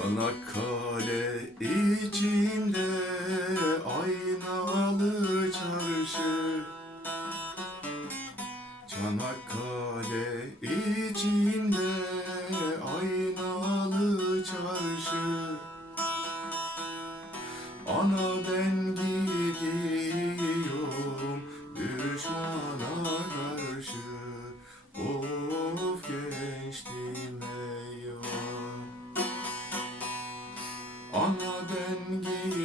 Çanakkale içinde aynalı ben gidiyorum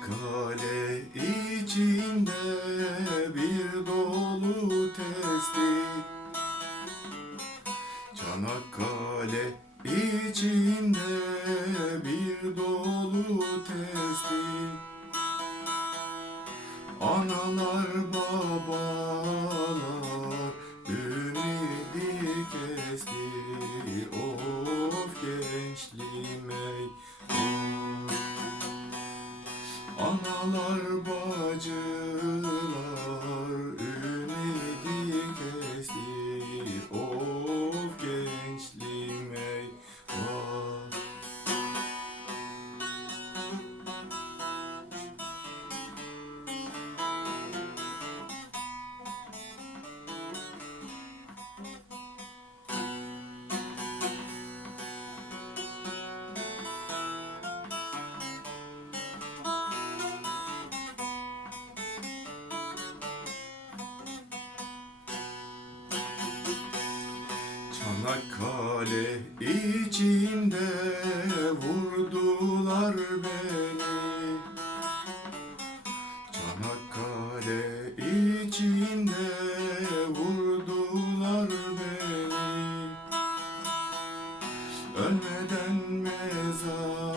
Çanakkale içinde bir dolu testi. Çanakkale içinde bir dolu testi. Analar babalar ümidi kesti Of gençliğim ey. Analar bacılar Çanakkale içinde vurdular beni. Çanakkale içinde vurdular beni. Ölmeden mezar